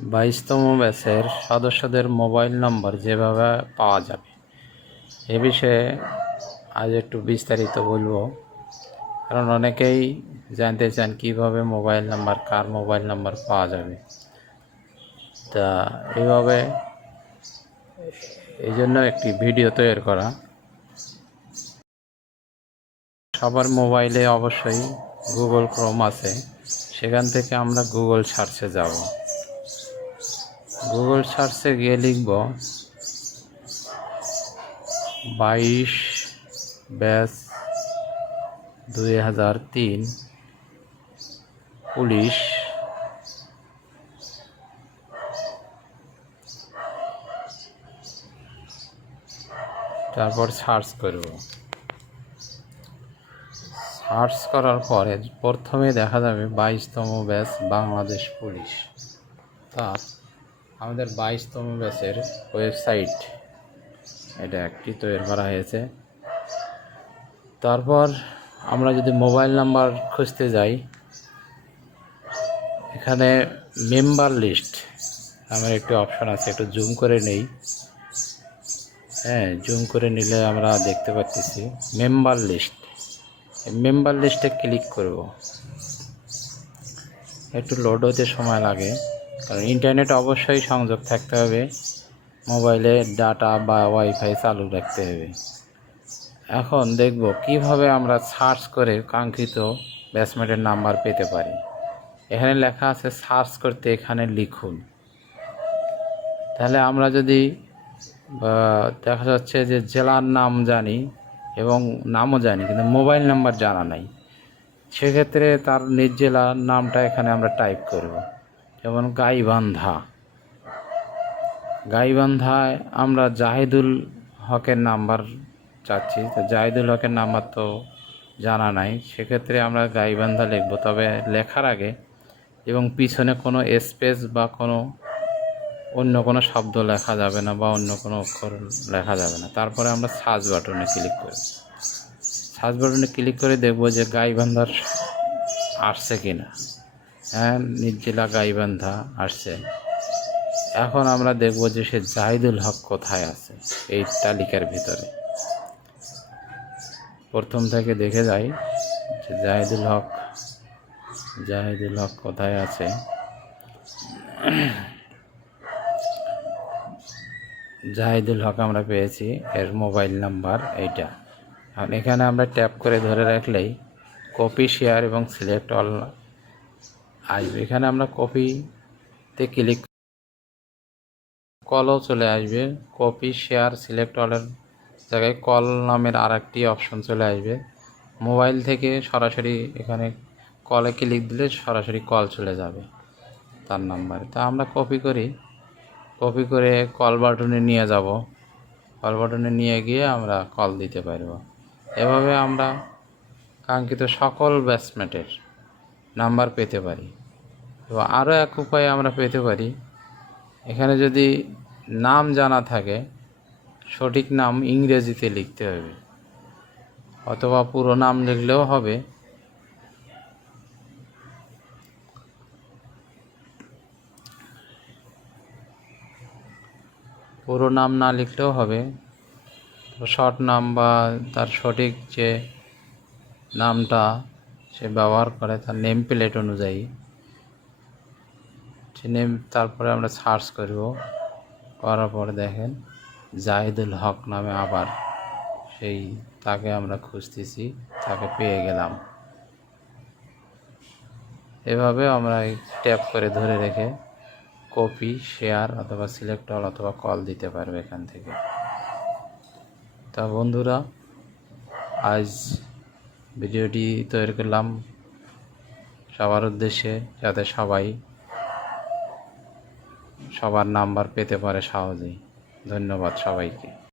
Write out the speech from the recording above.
22তম ব্যাচের সদস্যদের মোবাইল নম্বর যেভাবে পাওয়া যাবে এ বিষয়ে আজ একটু বিস্তারিত বলবো। কারণ অনেকেই জানতে চান কিভাবে মোবাইল নাম্বার, কার মোবাইল নাম্বার পাওয়া যাবে। তা এইভাবে এই জন্য একটি ভিডিও তৈরি করা। সবার মোবাইলে অবশ্যই গুগল ক্রোম আছে, সেখান থেকে আমরা গুগল সার্চে যাব। গুগল সার্চে গিয়ে লিখব 22 ব্যাচ 2003 পুলিশ। তারপর সার্চ করব। সার্চ করার পরে প্রথমে দেখা যাবে 22তম ব্যাচ বাংলাদেশ পুলিশ। তা আমাদের 22তম ব্যাচের ওয়েবসাইট এটা একটি তৈরি করা হয়েছে। তারপর আমরা যদি মোবাইল নাম্বার খুঁজতে যাই, এখানে মেম্বার লিস্ট আমার একটি অপশন আছে, একটু জুম করে নেই। জুম করে নিলে আমরা দেখতে পাচ্ছি মেম্বার লিস্ট। মেম্বার লিস্টে ক্লিক করব। একটু লোড হতে সময় লাগে, কারণ ইন্টারনেট অবশ্যই সংযোগ থাকতে হবে, মোবাইলে ডাটা বা ওয়াইফাই চালু রাখতে হবে। এখন দেখব কিভাবে আমরা সার্চ করে কাঙ্ক্ষিত ব্যাচমেটের নাম্বার পেতে পারি। এখানে লেখা আছে সার্চ করতে, এখানে লিখুন। তাহলে আমরা যদি দেখা যাচ্ছে যে জেলার নাম জানি এবং নামও জানি, কিন্তু মোবাইল নাম্বার জানা নাই, সেক্ষেত্রে তার নিজ জেলার নামটা এখানে আমরা টাইপ করব। যেমন গাইবান্ধায় আমরা জাহিদুল হকের নাম্বার চাচ্ছি, তো জাহিদুল হকের নাম্বার তো জানা নাই, সেক্ষেত্রে আমরা গাইবান্ধা লিখব। তবে লেখার আগে এবং পিছনে কোনো স্পেস বা অন্য কোনো শব্দ লেখা যাবে না বা অন্য কোনো অক্ষর লেখা যাবে না। তারপরে আমরা সার্চ বাটনে ক্লিক করি। সার্চ বাটনে ক্লিক করে দেখব যে গাইবান্ধার আসছে কিনা। নিজ জেলা গাইবান্ধা আসছে। এখন আমরা দেখব যে সে জাহিদুল হক কোথায় আছে এই তালিকার ভিতরে। প্রথম থেকে দেখে যাই যে জাহিদুল হক কোথায় আছে। জাহিদুল হক আমরা পেয়েছি, এর মোবাইল নাম্বার এইটা। এখন এখানে আমরা ট্যাপ করে ধরে রাখলেই কপি, শেয়ার এবং সিলেক্ট অল আসবে। এখানে আমরা কপিতে ক্লিক, কলও চলে আসবে। কপি, শেয়ার, সিলেক্ট অলের জায়গায় কল নামের আরেকটি অপশন চলে আসবে। মোবাইল থেকে সরাসরি এখানে কলে ক্লিক দিলে সরাসরি কল চলে যাবে তার নাম্বারে। তা আমরা কপি করে কল বাটনে নিয়ে যাব। কল বাটনে নিয়ে গিয়ে আমরা কল দিতে পারব। এভাবে আমরা কাঙ্ক্ষিত সকল ব্যাচমেটের নাম্বার পেতে পারি। এবং আরও এক উপায়ে আমরা পেতে পারি, এখানে যদি নাম জানা থাকে, সঠিক নাম ইংরেজিতে লিখতে হবে, অথবা পুরো নাম লিখলেও হবে। পুরো নাম না লিখলেও হবে, শর্ট নাম বা তার সঠিক যে নামটা সে ব্যবহার করে তার নেম প্লেট অনুযায়ী সে নেম। তারপরে আমরা সার্চ করব। করার পরে দেখেন জাহিদুল হক নামে আবার তাকে আমরা খুঁজতেছি, তাকে পেয়ে গেলাম। এভাবে আমরা ট্যাপ করে ধরে রেখে কপি, শেয়ার অথবা সিলেক্ট অল অথবা কল দিতে পারবে এখান থেকে। তা বন্ধুরা, আজ ভিডিওটি তৈরি করলাম সবার উদ্দেশ্যে, যাতে সবার নাম্বার পেতে পারে সহজেই। ধন্যবাদ সবাইকে।